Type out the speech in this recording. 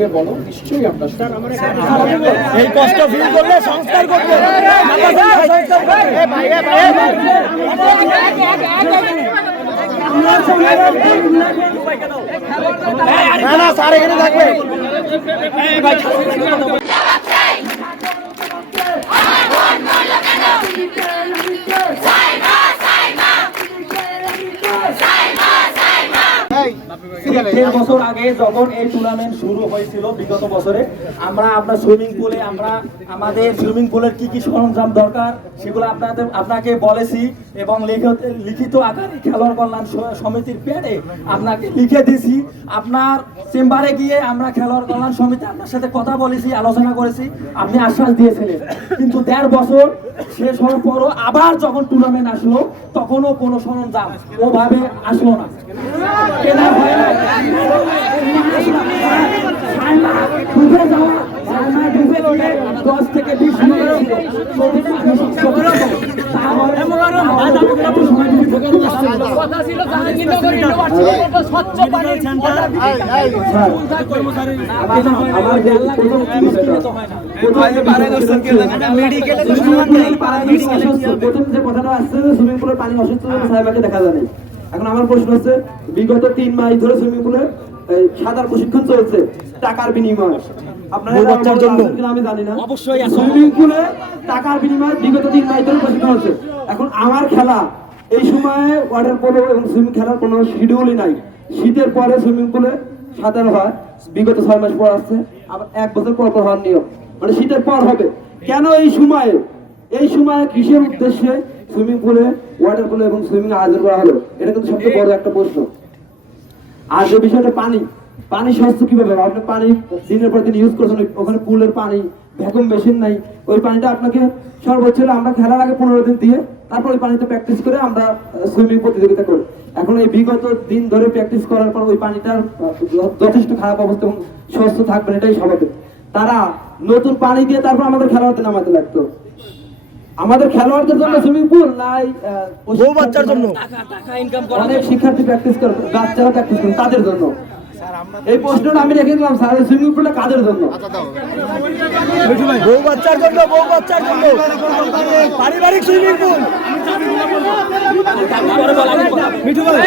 বুঝিয়ে বলো, নিশ্চয়ই আমরা এই কষ্ট ফিল করলে সংস্কার করবে না স্যার এখানে থাকবে। দেড় বছর আগে যখন এই টুর্নামেন্ট শুরু হয়েছিল বিগত বছরে, আমরা আপনার সুইমিং পুলে আমাদের সুইমিং পুলের কি কি সরঞ্জাম দরকার সেগুলো আপনাকে বলেছি এবং লিখিত আকারে খেলোয়াড় কল্যাণ সমিতির প্যাডে আপনাকে লিখে দিয়েছি। আপনার চেম্বারে গিয়ে আমরা খেলোয়াড় কল্যাণ সমিতি আপনার সাথে কথা বলেছি, আলোচনা করেছি, আপনি আশ্বাস দিয়েছিলেন। কিন্তু দেড় বছর শেষ হওয়ার পরও আবার যখন টুর্নামেন্ট আসলো তখনও কোনো সরঞ্জাম ওভাবে আসলো না, কেনা হয় না। দশ থেকে 20 দেখা যায়। এখন আমার প্রশ্ন হচ্ছে, বিগত 3 মাস ধরে সুইমিং পুলে সাঁতার প্রশিক্ষণ চলছে টাকার বিনিময়ে, আপনারা আমি জানি না, অবশ্যই সুইমিং পুলে টাকার বিনিময়ে বিগত 3 মাস ধরে প্রশিক্ষণ হচ্ছে। এখন আমার খেলা এই সময়ে ওয়াটার পোলো এবং সুইমিং খেলার কোনো শিডিউলই নাই। শীতের পরে সুইমিং পুলে সাঁতার হয়, বিগত 6 মাস পর আসছে, আবার 1 বছর পর পর হওয়ার নিয়ম, মানে শীতের পর হবে। কেন এই সময়ে কৃষির উদ্দেশ্যে সুইমিং পুলে ওয়াটার পুলে এবং সুইমিং আয়োজন করা হলো? এটা কিন্তু সবচেয়ে বড় একটা প্রশ্ন। আর যে বিষয়টা পানি স্বাস্থ্য কিভাবে, আপনি পানি দিনের পর দিন ইউজ করছেন, ওখানে পুলের পানি, ভ্যাকুম মেশিন নাই, ওই পানিটা আপনাকে সর্বোচ্চ আমরা খেলার আগে 15 দিন দিয়ে তারপর ওই পানিতে প্র্যাকটিস করে আমরা সুইমিং প্রতিযোগিতা করি। এখন এই বিগত দিন ধরে প্র্যাকটিস করার পর ওই পানিটার যথেষ্ট খারাপ অবস্থা এবং সুস্থ থাকবেন, এটাই স্বাভাবিক। তারা নতুন পানি দিয়ে তারপর আমাদের খেলোয়াড়দের নামাতে লাগতো। আমাদের খেলোয়াড়দের জন্য সুইমিং পুল নাই, বাচ্চার জন্য অনেক শিক্ষার্থী প্র্যাকটিস করে, বাচ্চারা প্র্যাকটিস করে, তাদের জন্য। এই প্রশ্নটা আমি রেখে দিলাম, স্যার সুইমিং পুলটা কাদের জন্য? বউ বাচ্চার জন্য, পারিবারিক সুইমিং পুল। মিঠু ভাই